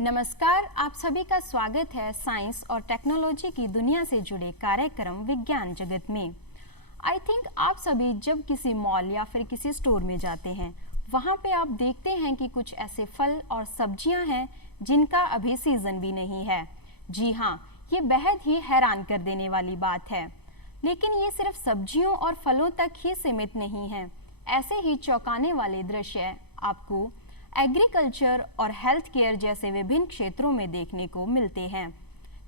नमस्कार, आप सभी का स्वागत है साइंस और टेक्नोलॉजी की दुनिया से जुड़े कार्यक्रम विज्ञान जगत में। आई थिंक आप सभी जब किसी मॉल या फिर किसी स्टोर में जाते हैं, वहाँ पे आप देखते हैं कि कुछ ऐसे फल और सब्जियाँ हैं जिनका अभी सीज़न भी नहीं है। जी हाँ, ये बेहद ही हैरान कर देने वाली बात है। लेकिन ये सिर्फ सब्जियों और फलों तक ही सीमित नहीं है। ऐसे ही चौंकाने वाले दृश्य आपको एग्रीकल्चर और हेल्थ केयर जैसे विभिन्न क्षेत्रों में देखने को मिलते हैं।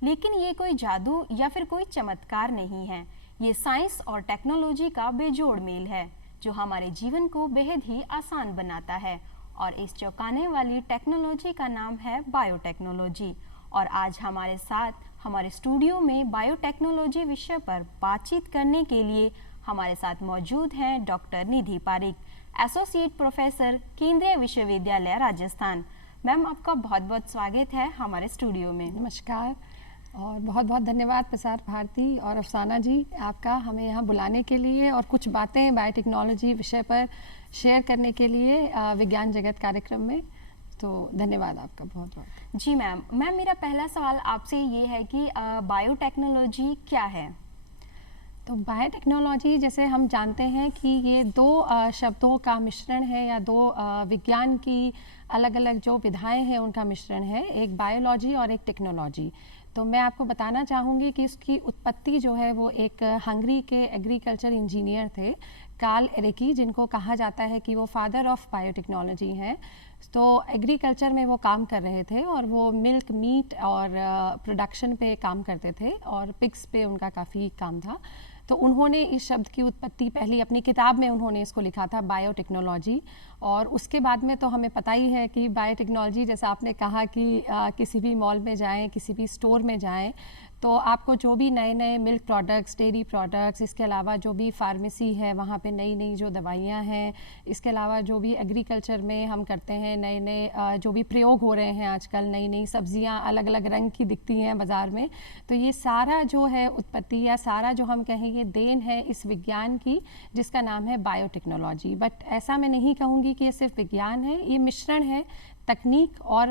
लेकिन ये कोई जादू या फिर कोई चमत्कार नहीं है। ये साइंस और टेक्नोलॉजी का बेजोड़ मेल है जो हमारे जीवन को बेहद ही आसान बनाता है। और इस चौंकाने वाली टेक्नोलॉजी का नाम है बायोटेक्नोलॉजी। और आज हमारे साथ हमारे स्टूडियो में बायोटेक्नोलॉजी विषय पर बातचीत करने के लिए हमारे साथ मौजूद हैं डॉक्टर निधि पारिक, एसोसिएट प्रोफेसर, केंद्रीय विश्वविद्यालय राजस्थान। मैम, आपका बहुत बहुत स्वागत है हमारे स्टूडियो में। नमस्कार और बहुत बहुत धन्यवाद प्रसार भारती और अफसाना जी, आपका हमें यहाँ बुलाने के लिए और कुछ बातें बायोटेक्नोलॉजी विषय पर शेयर करने के लिए विज्ञान जगत कार्यक्रम में। तो धन्यवाद आपका बहुत बहुत। जी मैम, मेरा पहला सवाल आपसे ये है कि बायोटेक्नोलॉजी क्या है? तो बायोटेक्नोलॉजी, जैसे हम जानते हैं कि ये दो शब्दों का मिश्रण है या दो विज्ञान की अलग अलग जो विधाएं हैं उनका मिश्रण है, एक बायोलॉजी और एक टेक्नोलॉजी। तो मैं आपको बताना चाहूँगी कि इसकी उत्पत्ति जो है वो एक हंगरी के एग्रीकल्चर इंजीनियर थे, कार्ल एरेकी, जिनको कहा जाता है कि वो फादर ऑफ बायोटेक्नोलॉजी हैं। तो एग्रीकल्चर में वो काम कर रहे थे और वो मिल्क, मीट और प्रोडक्शन पे काम करते थे और पिग्स पे उनका काफ़ी काम था। तो उन्होंने इस शब्द की उत्पत्ति पहली अपनी किताब में उन्होंने इसको लिखा था बायोटेक्नोलॉजी। और उसके बाद में तो हमें पता ही है कि बायोटेक्नोलॉजी, जैसा आपने कहा कि किसी भी मॉल में जाएं, किसी भी स्टोर में जाएं, तो आपको जो भी नए नए मिल्क प्रोडक्ट्स, डेयरी प्रोडक्ट्स, इसके अलावा जो भी फार्मेसी है वहाँ पे नई नई जो दवाइयाँ हैं, इसके अलावा जो भी एग्रीकल्चर में हम करते हैं नए नए जो भी प्रयोग हो रहे हैं आजकल, नई नई सब्जियाँ अलग अलग रंग की दिखती हैं बाज़ार में, तो ये सारा जो है उत्पत्ति या सारा जो हम कहें ये देन है इस विज्ञान की जिसका नाम है बायोटेक्नोलॉजी। बट ऐसा मैं नहीं कहूँगी कि ये सिर्फ विज्ञान है, ये मिश्रण है तकनीक और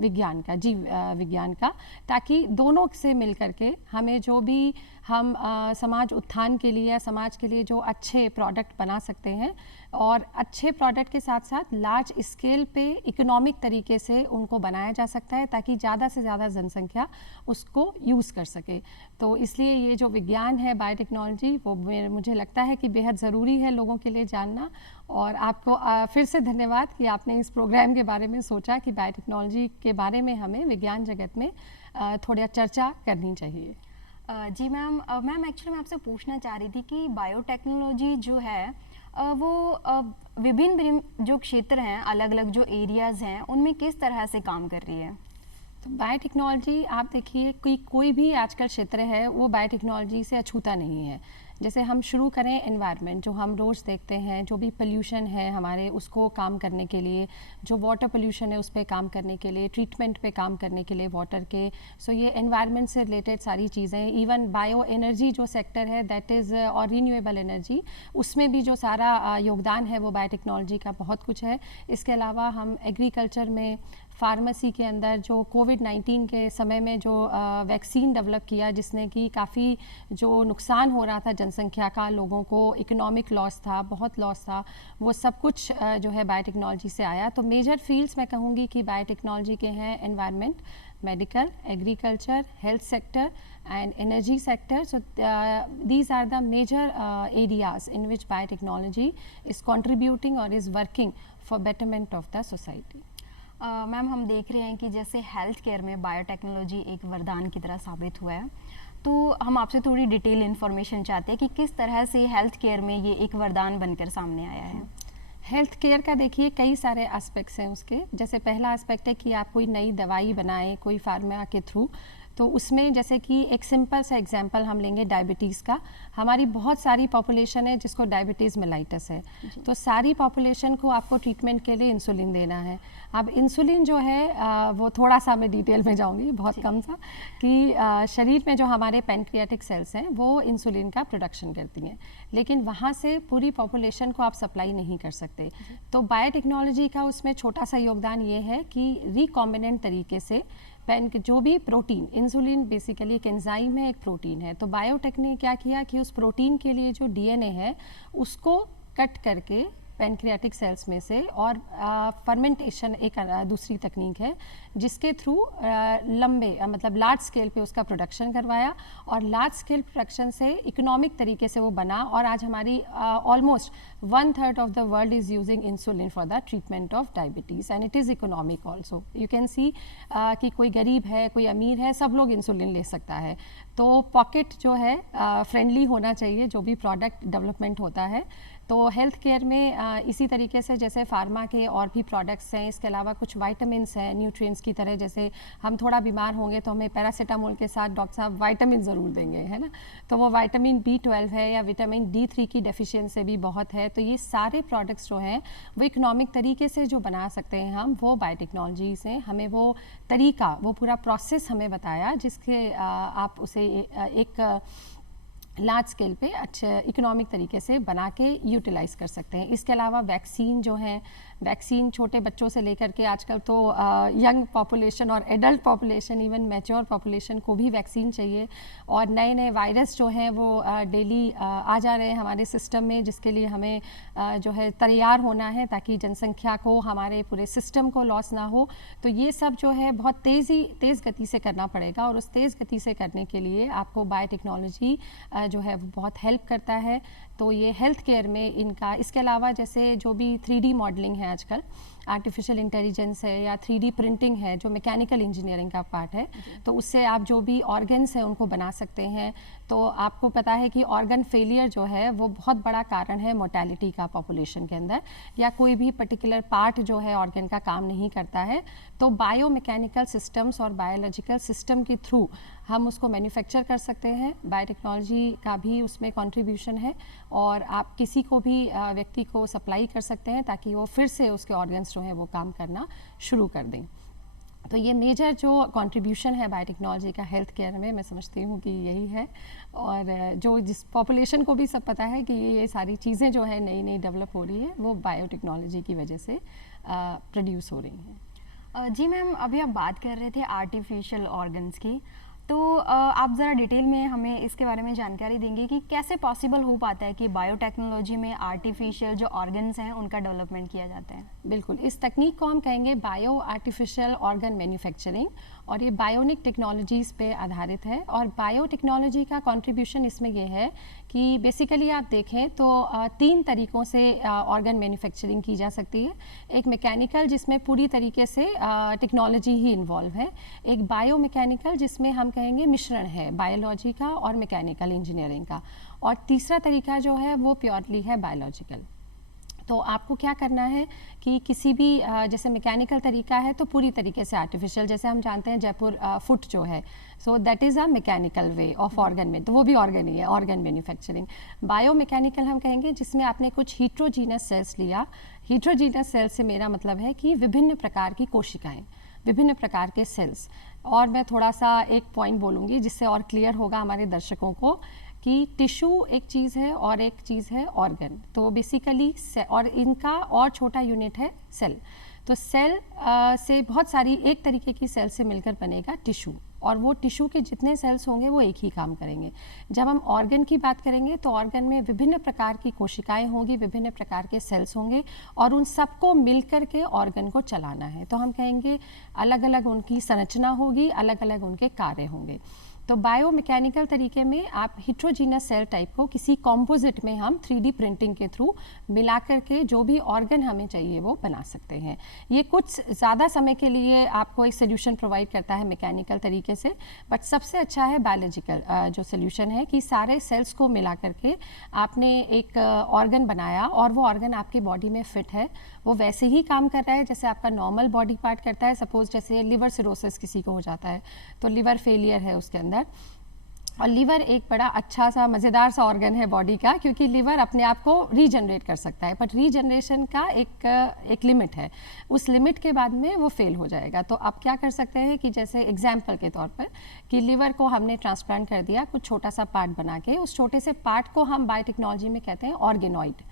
विज्ञान का, जीव विज्ञान का, ताकि दोनों से मिल करके हमें जो भी हम समाज उत्थान के लिए या समाज के लिए जो अच्छे प्रोडक्ट बना सकते हैं और अच्छे प्रोडक्ट के साथ साथ लार्ज स्केल पे इकोनॉमिक तरीके से उनको बनाया जा सकता है ताकि ज़्यादा से ज़्यादा जनसंख्या उसको यूज़ कर सके। तो इसलिए ये जो विज्ञान है बायोटेक्नोलॉजी, वो मुझे लगता है कि बेहद ज़रूरी है लोगों के लिए जानना। और आपको फिर से धन्यवाद कि आपने इस प्रोग्राम के बारे में सोचा कि बायोटेक्नोलॉजी के बारे में हमें विज्ञान जगत में थोड़ा चर्चा करनी चाहिए। जी मैम, एक्चुअली मैं आपसे पूछना चाह रही थी कि बायोटेक्नोलॉजी जो है वो विभिन्न जो क्षेत्र हैं, अलग अलग जो एरियाज़ हैं, उनमें किस तरह से काम कर रही है? तो बायोटेक्नोलॉजी, आप देखिए कि कोई भी आजकल क्षेत्र है वो बायोटेक्नोलॉजी से अछूता नहीं है। जैसे हम शुरू करें एनवायरनमेंट, जो हम रोज़ देखते हैं, जो भी पोल्यूशन है हमारे, उसको काम करने के लिए, जो वाटर पोल्यूशन है उस पर काम करने के लिए, ट्रीटमेंट पे काम करने के लिए वाटर के, सो ये एनवायरनमेंट से रिलेटेड सारी चीज़ें। इवन बायो एनर्जी जो सेक्टर है, दैट इज़ और रिन्यूएबल एनर्जी, उसमें भी जो सारा योगदान है वो बायोटेक्नोलॉजी का बहुत कुछ है। इसके अलावा हम एग्रीकल्चर में, फार्मेसी के अंदर जो कोविड-19 के समय में जो वैक्सीन डेवलप किया, जिसने कि काफ़ी जो नुकसान हो रहा था जनसंख्या का, लोगों को इकोनॉमिक लॉस था, बहुत लॉस था, वो सब कुछ जो है बायोटेक्नोलॉजी से आया। तो मेजर फील्ड्स मैं कहूँगी कि बायोटेक्नोलॉजी के हैं environment, medical, agriculture, health sector and energy sector. So these are the major areas in which biotechnology is contributing or is working for betterment of the society. Ma'am, हम देख रहे हैं कि जैसे हेल्थ केयर में biotechnology एक वरदान की तरह साबित हुआ है, तो हम आपसे थोड़ी डिटेल इन्फॉर्मेशन चाहते हैं कि किस तरह से हेल्थ केयर में ये एक वरदान बनकर सामने आया है। हेल्थ केयर का देखिए कई सारे एस्पेक्ट्स हैं उसके। जैसे पहला एस्पेक्ट है कि आप कोई नई दवाई बनाएं कोई फार्मा के थ्रू, तो उसमें जैसे कि एक सिंपल सा एग्जांपल हम लेंगे डायबिटीज़ का। हमारी बहुत सारी पॉपुलेशन है जिसको डायबिटीज़ मेलाइटस है, तो सारी पॉपुलेशन को आपको ट्रीटमेंट के लिए इंसुलिन देना है। अब इंसुलिन जो है वो थोड़ा सा मैं डिटेल में जाऊंगी, बहुत कम सा, कि शरीर में जो हमारे पैनक्रियाटिक सेल्स हैं वो इंसुलिन का प्रोडक्शन करती हैं, लेकिन वहाँ से पूरी पॉपुलेशन को आप सप्लाई नहीं कर सकते। तो बायोटेक्नोलॉजी का उसमें छोटा सा योगदान ये है कि रिकॉम्बिनेंट तरीके से जो भी प्रोटीन, इंसुलिन बेसिकली एक एंजाइम है, एक प्रोटीन है, तो बायोटेक ने क्या किया कि उस प्रोटीन के लिए जो डीएनए है उसको कट करके पैनक्रियाटिक सेल्स में से, और फर्मेंटेशन एक दूसरी तकनीक है जिसके थ्रू लंबे मतलब लार्ज स्केल पे उसका प्रोडक्शन करवाया, और लार्ज स्केल प्रोडक्शन से इकोनॉमिक तरीके से वो बना, और आज हमारी almost 1/3 of the world is using insulin for the treatment of diabetes, and it is economic also. You can see कि कोई गरीब है, कोई अमीर है, सब लोग इंसुलिन ले सकता है। तो पॉकेट जो है फ्रेंडली होना चाहिए जो भी प्रोडक्ट डेवलपमेंट होता है। तो हेल्थ केयर में इसी तरीके से जैसे फार्मा के और भी प्रोडक्ट्स हैं, इसके अलावा कुछ वाइटामिन्स हैं न्यूट्रिएंट्स की तरह, जैसे हम थोड़ा बीमार होंगे तो हमें पैरासीटामोल के साथ डॉक्टर साहब वाइटामिन ज़रूर देंगे, है ना, तो वो विटामिन B12 है या विटामिन D3 की डेफिशिएंसी भी बहुत है। तो ये सारे प्रोडक्ट्स जो हैं वो इकोनॉमिक तरीके से जो बना सकते हैं हम, वो बायोटेक्नोलॉजी से हमें वो तरीका, वो पूरा प्रोसेस हमें बताया जिसके आप उसे एक लार्ज स्केल पे अच्छे इकोनॉमिक तरीके से बना के यूटिलाइज़ कर सकते हैं। इसके अलावा वैक्सीन जो है, वैक्सीन छोटे बच्चों से लेकर के आजकल तो यंग पॉपुलेशन और adult population, even mature population को भी वैक्सीन चाहिए, और नए नए वायरस जो हैं वो डेली आ जा रहे हैं हमारे सिस्टम में, जिसके लिए हमें जो है तैयार होना है ताकि जनसंख्या को, हमारे पूरे सिस्टम को लॉस ना हो। तो ये सब जो है बहुत तेज़ गति से करना पड़ेगा, और उस तेज़ गति से करने के लिए आपको बायोटेक्नोलॉजी जो है वो बहुत हेल्प करता है। तो ये हेल्थ केयर में इनका, इसके अलावा जैसे जो भी 3D मॉडलिंग है आजकल, आर्टिफिशियल इंटेलिजेंस है या 3D प्रिंटिंग है जो मैकेनिकल इंजीनियरिंग का पार्ट है, तो उससे आप जो भी ऑर्गन्स हैं उनको बना सकते हैं। तो आपको पता है कि ऑर्गन फेलियर जो है वो बहुत बड़ा कारण है मोर्टेलिटी का पॉपुलेशन के अंदर, या कोई भी पर्टिकुलर पार्ट जो है ऑर्गन का काम नहीं करता है, तो बायोमैकेनिकल सिस्टम्स और बायोलॉजिकल सिस्टम के थ्रू हम उसको मैन्युफैक्चर कर सकते हैं। बायोटेक्नोलॉजी का भी उसमें कंट्रीब्यूशन है, और आप किसी को भी व्यक्ति को सप्लाई कर सकते हैं ताकि वो फिर से उसके ऑर्गन्स जो है वो काम करना शुरू कर दें। तो ये मेजर जो कंट्रीब्यूशन है बायोटेक्नोलॉजी का हेल्थ केयर में, मैं समझती हूँ कि यही है, और जो जिस पॉपुलेशन को भी सब पता है कि ये सारी चीज़ें जो है नई नई डेवलप हो रही है वो बायोटेक्नोलॉजी की वजह से प्रोड्यूस हो रही हैं। जी मैम, अभी आप बात कर रहे थे आर्टिफिशियल ऑर्गन्स की, तो आप ज़रा डिटेल में हमें इसके बारे में जानकारी देंगे कि कैसे पॉसिबल हो पाता है कि बायोटेक्नोलॉजी में आर्टिफिशियल जो ऑर्गन्स हैं उनका डेवलपमेंट किया जाता है। बिल्कुल, इस तकनीक को हम कहेंगे बायो आर्टिफिशियल ऑर्गन मैन्युफैक्चरिंग, और ये बायोनिक टेक्नोलॉजीज़ पे आधारित है। और बायोटेक्नोलॉजी का कंट्रीब्यूशन इसमें ये है कि बेसिकली आप देखें तो 3 तरीक़ों से ऑर्गन मैन्युफैक्चरिंग की जा सकती है। एक मैकेनिकल, जिसमें पूरी तरीके से टेक्नोलॉजी ही इन्वॉल्व है। एक बायोमैकेनिकल, जिसमें हम कहेंगे मिश्रण है बायोलॉजी का और मैकेनिकल इंजीनियरिंग का। और तीसरा तरीका जो है वो प्योरली है बायोलॉजिकल। तो आपको क्या करना है कि किसी भी जैसे मैकेनिकल तरीका है तो पूरी तरीके से आर्टिफिशियल, जैसे हम जानते हैं जयपुर फुट जो है, so that is a mechanical way of organ में, तो वो भी ऑर्गन ही है, ऑर्गन मैन्युफैक्चरिंग। बायोमैकेनिकल हम कहेंगे जिसमें आपने कुछ हीट्रोजीनस सेल्स लिया। हीट्रोजीनस सेल्स से मेरा मतलब है कि विभिन्न प्रकार की कोशिकाएँ, विभिन्न प्रकार के सेल्स। और मैं थोड़ा सा एक पॉइंट बोलूँगी जिससे और क्लियर होगा हमारे दर्शकों को कि टिश्यू एक चीज़ है और एक चीज़ है ऑर्गन। तो बेसिकली और इनका और छोटा यूनिट है सेल। तो सेल से बहुत सारी एक तरीके की सेल से मिलकर बनेगा टिश्यू, और वो टिश्यू के जितने सेल्स होंगे वो एक ही काम करेंगे। जब हम ऑर्गन की बात करेंगे तो ऑर्गन में विभिन्न प्रकार की कोशिकाएं होंगी, विभिन्न प्रकार के सेल्स होंगे, और उन सबको मिलकर के ऑर्गन को चलाना है। तो हम कहेंगे अलग अलग उनकी संरचना होगी, अलग अलग उनके कार्य होंगे। तो बायोमैकेनिकल तरीके में आप हिट्रोजीनस सेल टाइप को किसी कॉम्पोजिट में हम 3D प्रिंटिंग के थ्रू मिला करके जो भी ऑर्गन हमें चाहिए वो बना सकते हैं। ये कुछ ज़्यादा समय के लिए आपको एक सोल्यूशन प्रोवाइड करता है मैकेनिकल तरीके से, बट सबसे अच्छा है बायोलॉजिकल जो सोल्यूशन है कि सारे सेल्स को मिला करके आपने एक ऑर्गन बनाया और वो ऑर्गन आपकी बॉडी में फिट है, वो वैसे ही काम कर रहा है जैसे आपका नॉर्मल बॉडी पार्ट करता है। सपोज जैसे लिवर सिरोसिस किसी को हो जाता है तो लिवर फेलियर है उसके अंदर, और लीवर एक बड़ा अच्छा सा मज़ेदार सा ऑर्गन है बॉडी का, क्योंकि लीवर अपने आप को रीजनरेट कर सकता है, बट रीजनरेशन का एक लिमिट है, उस लिमिट के बाद में वो फेल हो जाएगा। तो आप क्या कर सकते हैं कि जैसे एग्जाम्पल के तौर पर कि लीवर को हमने ट्रांसप्लांट कर दिया, कुछ छोटा सा पार्ट बना के, उस छोटे से पार्ट को हम बायोटेक्नोलॉजी में कहते हैं ऑर्गेनॉइड।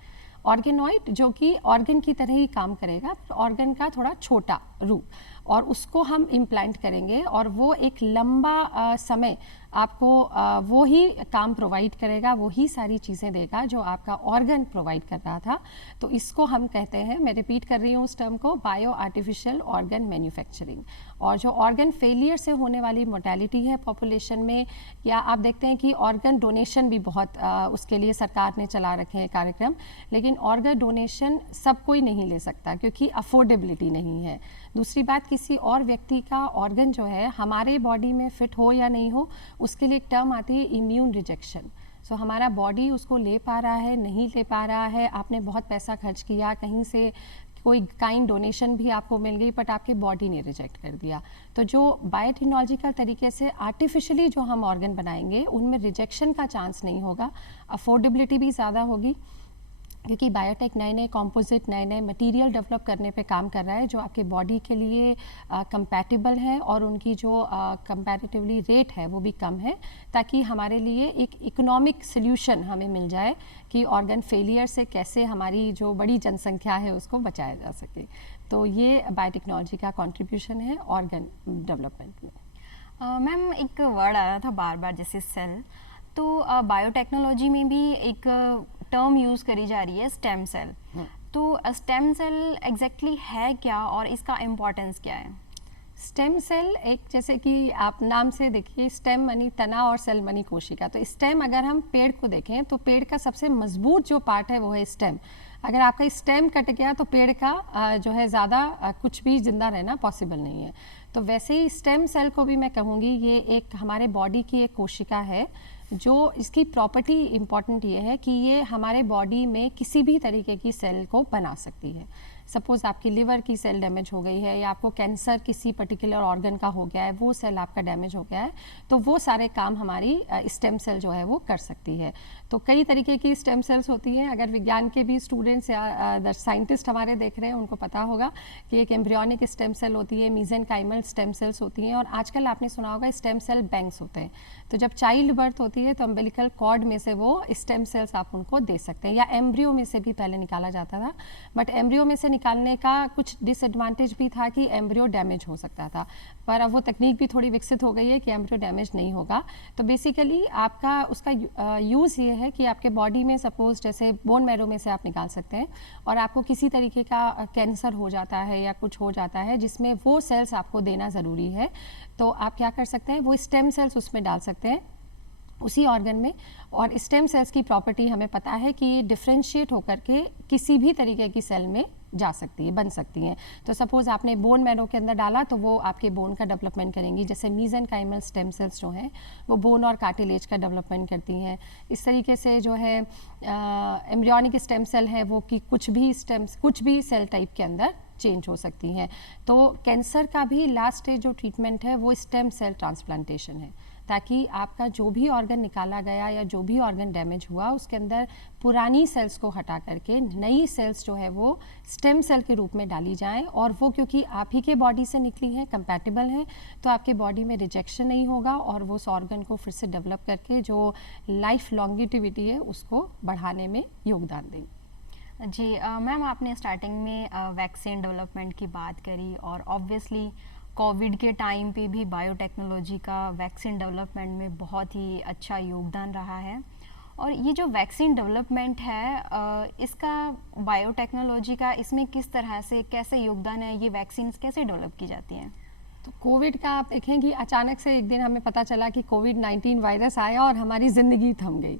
ऑर्गेनॉइड जो कि ऑर्गन की तरह ही काम करेगा, ऑर्गन का थोड़ा छोटा रूप, और उसको हम इम्प्लांट करेंगे और वो एक लंबा समय आपको वो ही काम प्रोवाइड करेगा, वो ही सारी चीज़ें देगा जो आपका ऑर्गन प्रोवाइड कर रहा था। तो इसको हम कहते हैं, मैं रिपीट कर रही हूँ उस टर्म को, बायो आर्टिफिशियल ऑर्गन मैन्युफैक्चरिंग। और जो ऑर्गन फेलियर से होने वाली मोर्टेलिटी है पॉपुलेशन में, या आप देखते हैं कि ऑर्गन डोनेशन भी बहुत उसके लिए सरकार ने चला रखे हैं कार्यक्रम, लेकिन ऑर्गन डोनेशन सब कोई नहीं ले सकता क्योंकि अफोर्डेबिलिटी नहीं है। दूसरी बात, किसी और व्यक्ति का ऑर्गन जो है हमारे बॉडी में फिट हो या नहीं हो, उसके लिए एक टर्म आती है इम्यून रिजेक्शन। सो हमारा बॉडी उसको ले पा रहा है, नहीं ले पा रहा है, आपने बहुत पैसा खर्च किया, कहीं से कोई काइंड डोनेशन भी आपको मिल गई, बट आपकी बॉडी ने रिजेक्ट कर दिया। तो जो बायोटेक्नोलॉजिकल तरीके से आर्टिफिशियली जो हम ऑर्गन बनाएंगे उनमें रिजेक्शन का चांस नहीं होगा, अफोर्डेबिलिटी भी ज़्यादा होगी, क्योंकि बायोटेक नए नए कॉम्पोजिट, नए नए मटेरियल डेवलप करने पे काम कर रहा है जो आपके बॉडी के लिए कंपैटिबल है, और उनकी जो कंपैरेटिवली रेट है वो भी कम है, ताकि हमारे लिए एक इकोनॉमिक सोल्यूशन हमें मिल जाए कि ऑर्गन फेलियर से कैसे हमारी जो बड़ी जनसंख्या है उसको बचाया जा सके। तो ये बायोटेक्नोलॉजी का कॉन्ट्रीब्यूशन है ऑर्गन डेवलपमेंट में। मैम, एक वर्ड आ रहा था बार बार जैसे सेल, तो बायोटेक्नोलॉजी में भी एक टर्म यूज़ करी जा रही है स्टेम सेल। तो स्टेम सेल एग्जैक्टली है क्या और इसका इम्पोर्टेंस क्या है? स्टेम सेल एक, जैसे कि आप नाम से देखिए, स्टेम मनी तना और सेल मनी कोशिका। तो स्टेम अगर हम पेड़ को देखें तो पेड़ का सबसे मजबूत जो पार्ट है वो है स्टेम। अगर आपका स्टेम कट गया तो पेड़ का जो है ज़्यादा कुछ भी जिंदा रहना पॉसिबल नहीं है। तो वैसे ही स्टेम सेल को भी मैं कहूँगी ये एक हमारे बॉडी की एक कोशिका है, जो इसकी प्रॉपर्टी इम्पॉर्टेंट ये है कि ये हमारे बॉडी में किसी भी तरीके की सेल को बना सकती है। सपोज़ आपकी लिवर की सेल डैमेज हो गई है, या आपको कैंसर किसी पर्टिकुलर ऑर्गन का हो गया है, वो सेल आपका डैमेज हो गया है, तो वो सारे काम हमारी स्टेम सेल जो है वो कर सकती है। तो कई तरीके की स्टेम सेल्स होती हैं। अगर विज्ञान के भी स्टूडेंट्स या साइंटिस्ट हमारे देख रहे हैं उनको पता होगा कि एक एम्ब्रियोनिक स्टेम सेल होती है, मीजेनकाइमल स्टेम सेल्स होती हैं, और आजकल आपने सुना होगा स्टेम सेल बैंक्स होते हैं। तो जब चाइल्ड बर्थ होती है तो अम्बिलिकल कॉर्ड में से वो स्टेम सेल्स आप उनको दे सकते हैं, या एम्ब्रियो में से भी पहले निकाला जाता था, बट एम्ब्रियो में से निकालने का कुछ डिसएडवांटेज भी था कि एम्ब्रियो डैमेज हो सकता था, पर अब वो तकनीक भी थोड़ी विकसित हो गई है कि एम्ब्रियो डैमेज नहीं होगा। तो बेसिकली आपका उसका यूज़ ये है कि आपके बॉडी में सपोज जैसे बोन मैरो में से आप निकाल सकते हैं, और आपको किसी तरीके का कैंसर हो जाता है या कुछ हो जाता है जिसमें वो सेल्स आपको देना ज़रूरी है, तो आप क्या कर सकते हैं, वो स्टेम सेल्स उसमें डाल सकते हैं उसी ऑर्गन में। और स्टेम सेल्स की प्रॉपर्टी हमें पता है कि ये डिफ्रेंशिएट होकर के किसी भी तरीके की सेल में जा सकती है, बन सकती हैं। तो सपोज़ आपने बोन मैरो के अंदर डाला तो वो आपके बोन का डेवलपमेंट करेंगी, जैसे मीजेनकाइमल स्टेम सेल्स जो हैं वो बोन और कार्टिलेज का डेवलपमेंट करती हैं। इस तरीके से जो है एम्ब्रियोनिक स्टेम सेल है वो कि कुछ भी सेल टाइप के अंदर चेंज हो सकती हैं। तो कैंसर का भी लास्ट स्टेज जो ट्रीटमेंट है वो स्टेम सेल ट्रांसप्लांटेशन है, ताकि आपका जो भी ऑर्गन निकाला गया या जो भी ऑर्गन डैमेज हुआ उसके अंदर पुरानी सेल्स को हटा करके नई सेल्स जो है वो स्टेम सेल के रूप में डाली जाएं, और वो क्योंकि आप ही के बॉडी से निकली हैं, कंपैटिबल हैं, तो आपके बॉडी में रिजेक्शन नहीं होगा, और वो उस ऑर्गन को फिर से डेवलप करके जो लाइफ लॉन्गिटिविटी है उसको बढ़ाने में योगदान देंगे। जी मैम, आपने स्टार्टिंग में वैक्सीन डेवलपमेंट की बात करी, और ऑब्वियसली कोविड के टाइम पे भी बायोटेक्नोलॉजी का वैक्सीन डेवलपमेंट में बहुत ही अच्छा योगदान रहा है। और ये जो वैक्सीन डेवलपमेंट है इसका बायोटेक्नोलॉजी का इसमें किस तरह से कैसे योगदान है, ये वैक्सीन्स कैसे डेवलप की जाती हैं? तो कोविड का आप देखें कि अचानक से एक दिन हमें पता चला कि कोविड-19 वायरस आया और हमारी ज़िंदगी थम गई।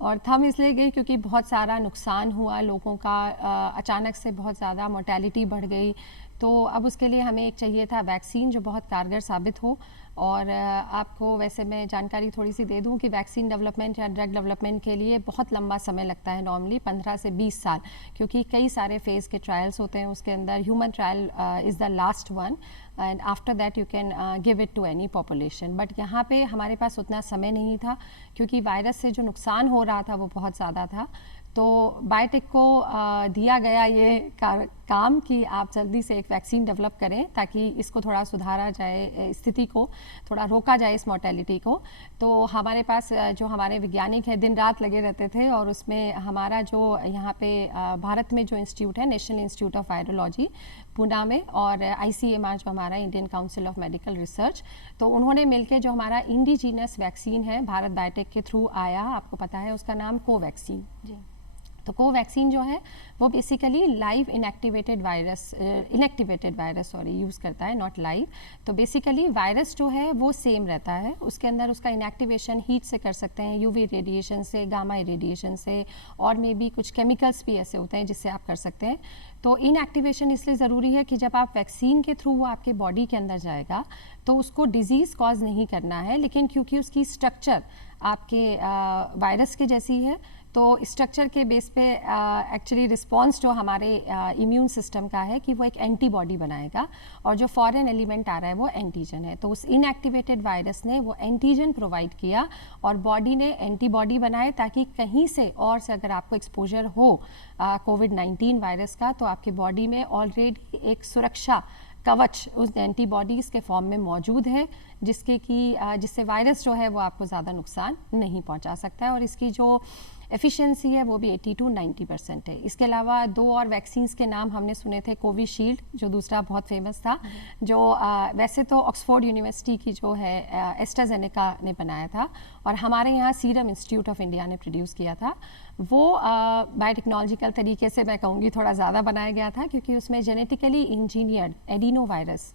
और थम इसलिए गई क्योंकि बहुत सारा नुकसान हुआ लोगों का, अचानक से बहुत ज़्यादा मोर्टेलिटी बढ़ गई। तो अब उसके लिए हमें एक चाहिए था वैक्सीन जो बहुत कारगर साबित हो। और आपको वैसे मैं जानकारी थोड़ी सी दे दूं कि वैक्सीन डेवलपमेंट या ड्रग डेवलपमेंट के लिए बहुत लंबा समय लगता है, नॉर्मली 15 से 20 साल, क्योंकि कई सारे फेज़ के ट्रायल्स होते हैं। उसके अंदर human trial is the last one and after that you can give it to any population. But यहाँ पे हमारे पास उतना समय नहीं था क्योंकि वायरस से जो नुकसान हो रहा था वो बहुत ज़्यादा था। तो बायोटेक को दिया गया ये काम कि आप जल्दी से एक वैक्सीन डेवलप करें ताकि इसको थोड़ा सुधारा जाए, स्थिति को थोड़ा रोका जाए, इस मोर्टेलिटी को। तो हमारे पास जो हमारे वैज्ञानिक हैं दिन रात लगे रहते थे और उसमें हमारा जो यहाँ पे भारत में जो इंस्टीट्यूट है, national institute of virology Poona में, और ICMR जो हमारा Indian council of medical research, तो उन्होंने मिलकर जो हमारा इंडिजीनियस वैक्सीन है भारत बायोटेक के थ्रू आया, आपको पता है उसका नाम कोवैक्सीन। जी, तो कोवैक्सीन जो है वो basically live inactivated virus use करता है, नॉट लाइव। तो बेसिकली वायरस जो है वो सेम रहता है, उसके अंदर उसका इनएक्टिवेशन हीट से कर सकते हैं, UV रेडिएशन से, गामा रेडिएशन से, और मे बी कुछ केमिकल्स भी ऐसे होते हैं जिससे आप कर सकते हैं। तो इनएक्टिवेशन इसलिए ज़रूरी है कि जब आप वैक्सीन के थ्रू वो आपके बॉडी के अंदर जाएगा तो उसको डिजीज़ कॉज नहीं करना है, लेकिन क्योंकि उसकी स्ट्रक्चर आपके वायरस के जैसी है तो स्ट्रक्चर के बेस पे एक्चुअली रिस्पॉन्स जो हमारे इम्यून सिस्टम का है कि वो एक एंटीबॉडी बनाएगा, और जो फॉरेन एलिमेंट आ रहा है वो एंटीजन है। तो उस इनएक्टिवेटेड वायरस ने वो एंटीजन प्रोवाइड किया और बॉडी ने एंटीबॉडी बनाए ताकि कहीं से और से अगर आपको एक्सपोजर हो कोविड-19 वायरस का तो आपके बॉडी में ऑलरेडी एक सुरक्षा कवच उस एंटीबॉडीज़ के फॉर्म में मौजूद है जिससे वायरस जो है वो आपको ज़्यादा नुकसान नहीं पहुंचा सकता है। और इसकी जो एफिशिएंसी है वो भी 80 to 90% है। इसके अलावा 2 और वैक्सीन्स के नाम हमने सुने थे, कोविशील्ड जो दूसरा बहुत फेमस था, जो वैसे तो ऑक्सफोर्ड यूनिवर्सिटी की जो है एस्ट्राजेनेका ने बनाया था और हमारे यहाँ सीरम इंस्टीट्यूट ऑफ इंडिया ने प्रोड्यूस किया था। वो बायोटेक्नोलॉजिकल तरीके से मैं कहूँगी थोड़ा ज़्यादा बनाया गया था क्योंकि उसमें जेनेटिकली इंजीनियर्ड एडिनो वायरस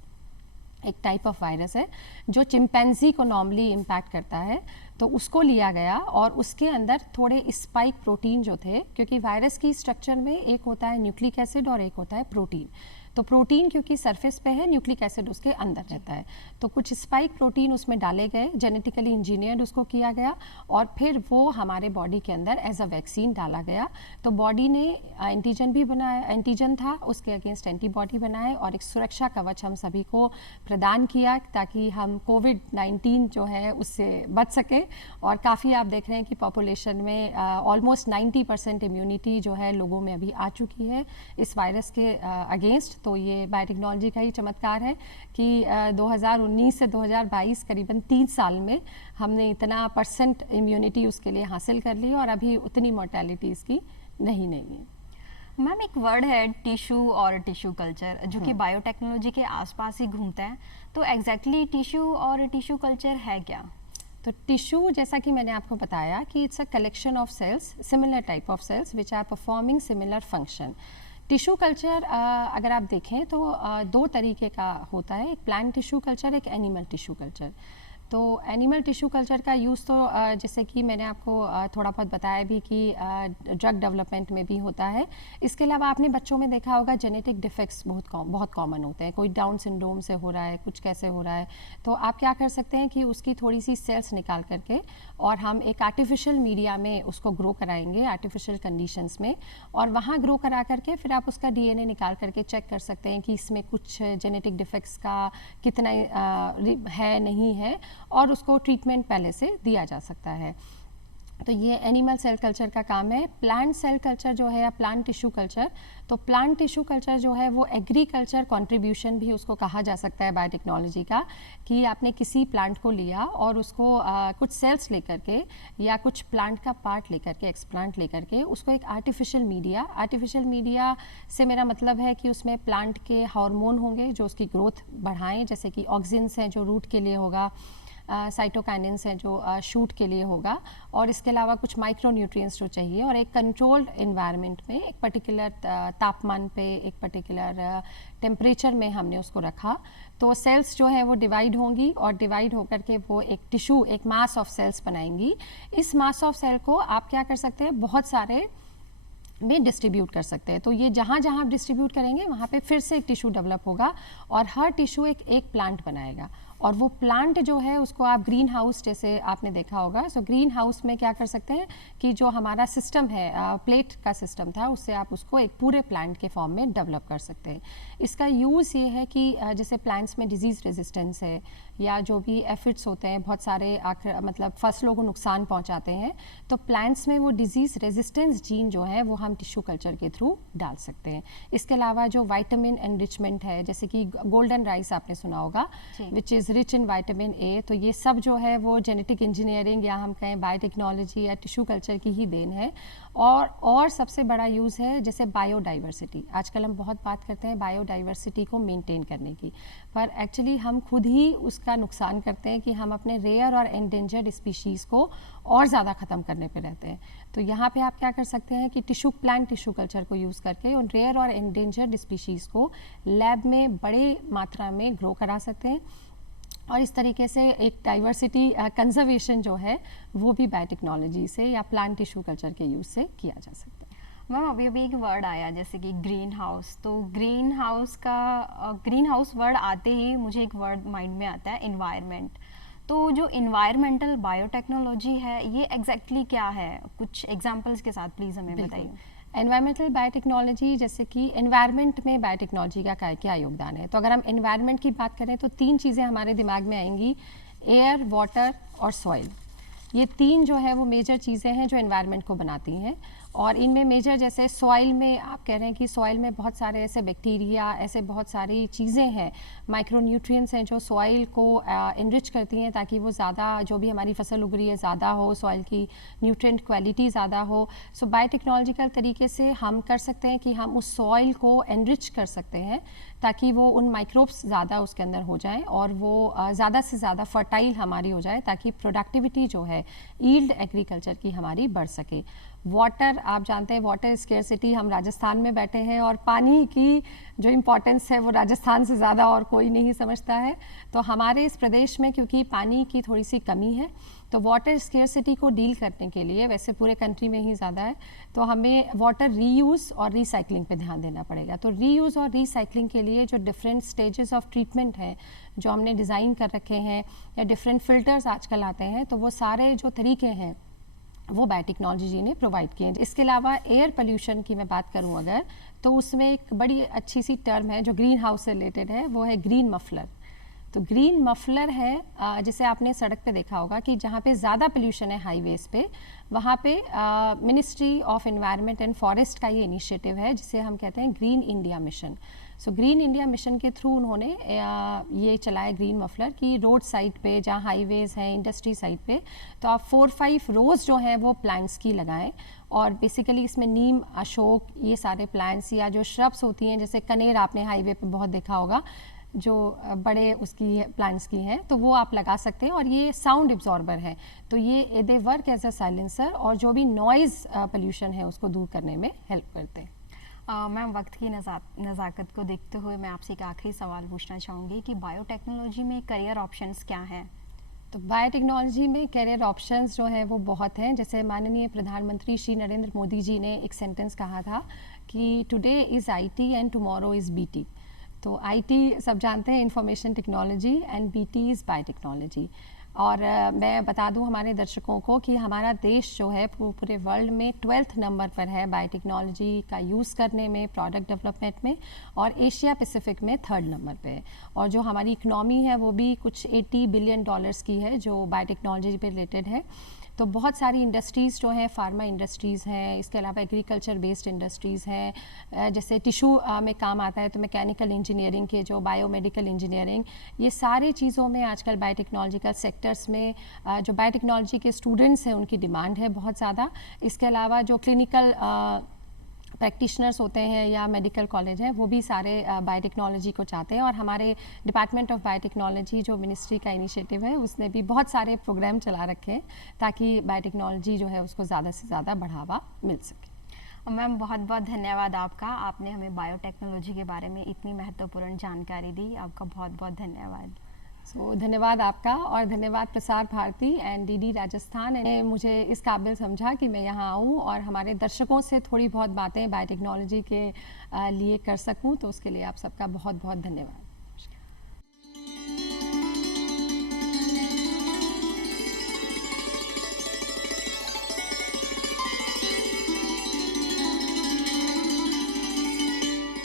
एक टाइप ऑफ वायरस है जो चिंपैंजी को नॉर्मली इम्पैक्ट करता है, तो उसको लिया गया और उसके अंदर थोड़े स्पाइक प्रोटीन जो थे, क्योंकि वायरस की स्ट्रक्चर में एक होता है न्यूक्लिक एसिड और एक होता है प्रोटीन। तो प्रोटीन क्योंकि सरफेस पे है, न्यूक्लिक एसिड उसके अंदर रहता है, तो कुछ स्पाइक प्रोटीन उसमें डाले गए, जेनेटिकली इंजीनियर्ड उसको किया गया और फिर वो हमारे बॉडी के अंदर एज अ वैक्सीन डाला गया। तो बॉडी ने एंटीजन भी बनाया, एंटीजन था उसके अगेंस्ट एंटीबॉडी बनाए और एक सुरक्षा कवच हम सभी को प्रदान किया ताकि हम कोविड-19 जो है उससे बच सके। और काफ़ी आप देख रहे हैं कि पॉपुलेशन में ऑलमोस्ट 90% इम्यूनिटी जो है लोगों में अभी आ चुकी है इस वायरस के अगेंस्ट। तो ये बायोटेक्नोलॉजी का ही चमत्कार है कि 2019 से 2022 करीबन 3 साल में हमने इतना % इम्यूनिटी उसके लिए हासिल कर ली और अभी उतनी मोर्टेलिटी इसकी नहीं है। मैम, एक वर्ड है टिश्यू और टिश्यू कल्चर जो कि बायोटेक्नोलॉजी के आसपास ही घूमता है, तो एग्जैक्टली टिश्यू और टिश्यू कल्चर है क्या? तो टिश्यू, जैसा कि मैंने आपको बताया कि it's a collection of cells, similar type of cells which are performing similar function. Tissue culture अगर आप देखें तो 2 तरीके का होता है, एक प्लांट टिश्यू कल्चर, एक एनिमल टिश्यू कल्चर। तो एनिमल टिश्यू कल्चर का यूज़ तो जैसे कि मैंने आपको थोड़ा बहुत बताया भी कि ड्रग डेवलपमेंट में भी होता है। इसके अलावा आपने बच्चों में देखा होगा जेनेटिक डिफेक्ट्स बहुत कॉमन होते हैं, कोई डाउन सिंड्रोम से हो रहा है, कुछ कैसे हो रहा है, तो आप क्या कर सकते हैं कि उसकी थोड़ी सी सेल्स निकाल करके और हम एक आर्टिफिशियल मीडिया में उसको ग्रो कराएंगे, आर्टिफिशियल कंडीशंस में, और वहाँ ग्रो करा करके फिर आप उसका DNA निकाल करके चेक कर सकते हैं कि इसमें कुछ जेनेटिक डिफेक्ट्स का कितना है नहीं है, और उसको ट्रीटमेंट पहले से दिया जा सकता है। तो ये एनिमल सेल कल्चर का काम है। प्लांट सेल कल्चर जो है या प्लांट टिश्यू कल्चर, तो प्लांट टिश्यू कल्चर जो है वो एग्रीकल्चर कंट्रीब्यूशन भी उसको कहा जा सकता है बायोटेक्नोलॉजी का, कि आपने किसी प्लांट को लिया और उसको कुछ सेल्स लेकर के या कुछ प्लांट का पार्ट लेकर के, एक्सप्लांट लेकर के उसको एक आर्टिफिशियल मीडिया से मेरा मतलब है कि उसमें प्लांट के हार्मोन होंगे जो उसकी ग्रोथ बढ़ाएं, जैसे कि ऑक्सिन्स हैं जो रूट के लिए होगा, साइटोकाइनेंस हैं जो शूट के लिए होगा, और इसके अलावा कुछ माइक्रो न्यूट्रिएंट्स जो चाहिए, और एक कंट्रोल्ड इन्वायरमेंट में एक पर्टिकुलर तापमान पे, एक पर्टिकुलर टेम्परेचर में हमने उसको रखा। तो सेल्स जो है वो डिवाइड होंगी और डिवाइड होकर के वो एक टिश्यू, एक मास ऑफ सेल्स बनाएंगी। इस मास ऑफ सेल को आप क्या कर सकते हैं, बहुत सारे में डिस्ट्रीब्यूट कर सकते हैं। तो ये जहाँ जहाँ आप डिस्ट्रीब्यूट करेंगे वहाँ पे फिर से एक टिश्यू डेवलप होगा और हर टिश्यू एक प्लांट बनाएगा। और वो प्लांट जो है उसको आप ग्रीन हाउस, जैसे आपने देखा होगा, सो ग्रीन हाउस में क्या कर सकते हैं कि जो हमारा सिस्टम है, प्लेट का सिस्टम था, उससे आप उसको एक पूरे प्लांट के फॉर्म में डेवलप कर सकते हैं। इसका यूज़ ये है कि जैसे प्लांट्स में डिजीज़ रेजिस्टेंस है या जो भी एफिड्स होते हैं, बहुत सारे मतलब फसलों को नुकसान पहुंचाते हैं, तो प्लांट्स में वो डिजीज़ रेजिस्टेंस जीन जो है वो हम टिश्यू कल्चर के थ्रू डाल सकते हैं। इसके अलावा जो विटामिन एनरिचमेंट है, जैसे कि गोल्डन राइस आपने सुना होगा, which is rich in vitamin A, तो ये सब जो है वो जेनेटिक इंजीनियरिंग या हम कहें बायोटेक्नोलॉजी या टिश्यू कल्चर की ही देन है। और सबसे बड़ा यूज़ है जैसे बायोडाइवर्सिटी। आजकल हम बहुत बात करते हैं बायोडाइवर्सिटी को मेंटेन करने की, पर एक्चुअली हम खुद ही उसका नुकसान करते हैं कि हम अपने रेयर और एंडेंजर्ड स्पीशीज़ को और ज़्यादा ख़त्म करने पे रहते हैं। तो यहाँ पे आप क्या कर सकते हैं कि प्लांट टिश्यू कल्चर को यूज़ करके उन रेयर और एंडेंजर्ड स्पीशीज़ को लैब में बड़े मात्रा में ग्रो करा सकते हैं, और इस तरीके से एक डाइवर्सिटी कंजर्वेशन जो है वो भी बायोटेक्नोलॉजी से या प्लांट टिश्यू कल्चर के यूज़ से किया जा सकता है। मैम अभी एक वर्ड आया जैसे कि ग्रीन हाउस, तो ग्रीन हाउस वर्ड आते ही मुझे एक वर्ड माइंड में आता है, एनवायरनमेंट। तो जो इन्वायरमेंटल बायोटेक्नोलॉजी है ये एग्जैक्टली क्या है, कुछ एग्जांपल्स के साथ प्लीज़ हमें बताइए। एनवायरमेंटल बायोटेक्नोलॉजी, जैसे कि एनवायरनमेंट में बायोटेक्नोलॉजी का क्या योगदान है, तो अगर हम एनवायरनमेंट की बात करें तो 3 चीज़ें हमारे दिमाग में आएंगी, एयर, वाटर और सॉइल। ये 3 जो है वो मेजर चीज़ें हैं जो एनवायरनमेंट को बनाती हैं। और इनमें मेजर जैसे सॉइल में आप कह रहे हैं कि सॉइल में बहुत सारे ऐसे बैक्टीरिया, ऐसे बहुत सारी चीज़ें हैं, माइक्रो न्यूट्रिएंट्स हैं जो सॉइल को इनरिच करती हैं ताकि वो ज़्यादा, जो भी हमारी फसल उग रही है ज़्यादा हो, सॉइल की न्यूट्रिएंट क्वालिटी ज़्यादा हो। सो बायोटेक्नोलॉजिकल तरीके से हम कर सकते हैं कि हम उस सॉइल को एनरिच कर सकते हैं ताकि वो उन माइक्रोब्स ज़्यादा उसके अंदर हो जाएं और वो ज़्यादा से ज़्यादा फर्टाइल हमारी हो जाए ताकि प्रोडक्टिविटी जो है यील्ड एग्रीकल्चर की हमारी बढ़ सके। वाटर, आप जानते हैं वाटर स्केर्सिटी, हम राजस्थान में बैठे हैं और पानी की जो इम्पोर्टेंस है वो राजस्थान से ज़्यादा और कोई नहीं समझता है। तो हमारे इस प्रदेश में क्योंकि पानी की थोड़ी सी कमी है, तो वाटर स्केर्सिटी को डील करने के लिए, वैसे पूरे कंट्री में ही ज़्यादा है, तो हमें वाटर रीयूज़ और रिसाइकलिंग पे ध्यान देना पड़ेगा। तो रीयूज़ और रिसाइकलिंग के लिए जो डिफरेंट स्टेजेस ऑफ ट्रीटमेंट हैं जो हमने डिज़ाइन कर रखे हैं, या डिफरेंट फ़िल्टर्स आजकल आते हैं, तो वो सारे जो तरीके हैं वो बायोटेक्नोलॉजी ने प्रोवाइड किए हैं। इसके अलावा एयर पोल्यूशन की मैं बात करूं अगर, तो उसमें एक बड़ी अच्छी सी टर्म है जो ग्रीन हाउस से रिलेटेड है, वो है ग्रीन मफलर। तो ग्रीन मफलर है, जिसे आपने सड़क पे देखा होगा कि जहाँ पे ज़्यादा पोल्यूशन है हाईवेज़ पे, वहाँ पे ministry of environment and forest का ये इनिशिएटिव है जिसे हम कहते हैं green India mission. So green India mission के थ्रू उन्होंने ये चलाया ग्रीन मफलर की रोड साइड पे, जहाँ हाईवेज़ हैं, इंडस्ट्री साइड पे, तो आप 4-5 रोज़ जो हैं वो प्लांट्स की लगाएं। और बेसिकली इसमें नीम, अशोक, ये सारे प्लांट्स, या जो श्रब्स होती हैं जैसे कनेर आपने हाईवे पे बहुत देखा होगा, जो बड़े उसकी प्लांट्स की हैं, तो वो आप लगा सकते हैं। और ये साउंड एब्जॉर्बर है, तो ये they work as a silencer और जो भी नॉइज़ पोल्यूशन है उसको दूर करने में हेल्प करते हैं। मैम वक्त की नज़ाकत को देखते हुए मैं आपसे एक आखिरी सवाल पूछना चाहूँगी कि बायोटेक्नोलॉजी में करियर ऑप्शंस क्या हैं? तो बायोटेक्नोलॉजी में करियर ऑप्शंस जो है वो बहुत हैं। जैसे माननीय प्रधानमंत्री श्री नरेंद्र मोदी जी ने एक सेंटेंस कहा था कि today is IT and tomorrow is BT. तो आईटी सब जानते हैं, information technology, and BT is biotechnology. और मैं बता दूं हमारे दर्शकों को कि हमारा देश जो है पूरे वर्ल्ड में 12th नंबर पर है बायोटेक्नोलॉजी का यूज़ करने में, प्रोडक्ट डेवलपमेंट में, और एशिया पैसिफिक में 3rd नंबर पे है। और जो हमारी इकनॉमी है वो भी कुछ $80 बिलियन की है जो बायोटेक्नोलॉजी पे रिलेटेड है। तो बहुत सारी इंडस्ट्रीज़ जो हैं, फार्मा इंडस्ट्रीज़ हैं, इसके अलावा एग्रीकल्चर बेस्ड इंडस्ट्रीज़ हैं, जैसे टिश्यू में काम आता है तो मैकेनिकल इंजीनियरिंग के, जो बायोमेडिकल इंजीनियरिंग, ये सारी चीज़ों में आजकल बायोटेक्नोलॉजिकल सेक्टर्स में जो बायोटेक्नोलॉजी के स्टूडेंट्स हैं उनकी डिमांड है बहुत ज़्यादा। इसके अलावा जो क्लिनिकल प्रैक्टिशनर्स होते हैं या मेडिकल कॉलेज हैं, वो भी सारे बायोटेक्नोलॉजी को चाहते हैं। और हमारे डिपार्टमेंट ऑफ बायोटेक्नोलॉजी जो मिनिस्ट्री का इनिशिएटिव है, उसने भी बहुत सारे प्रोग्राम चला रखे हैं ताकि बायोटेक्नोलॉजी जो है उसको ज़्यादा से ज़्यादा बढ़ावा मिल सके। मैम, बहुत बहुत धन्यवाद आपका, आपने हमें बायोटेक्नोलॉजी के बारे में इतनी महत्वपूर्ण जानकारी दी। आपका बहुत बहुत धन्यवाद। धन्यवाद आपका, और धन्यवाद प्रसार भारती एंड डीडी राजस्थान ने मुझे इस काबिल समझा कि मैं यहाँ आऊँ और हमारे दर्शकों से थोड़ी बहुत बातें बायोटेक्नोलॉजी के लिए कर सकूँ। तो उसके लिए आप सबका बहुत बहुत धन्यवाद।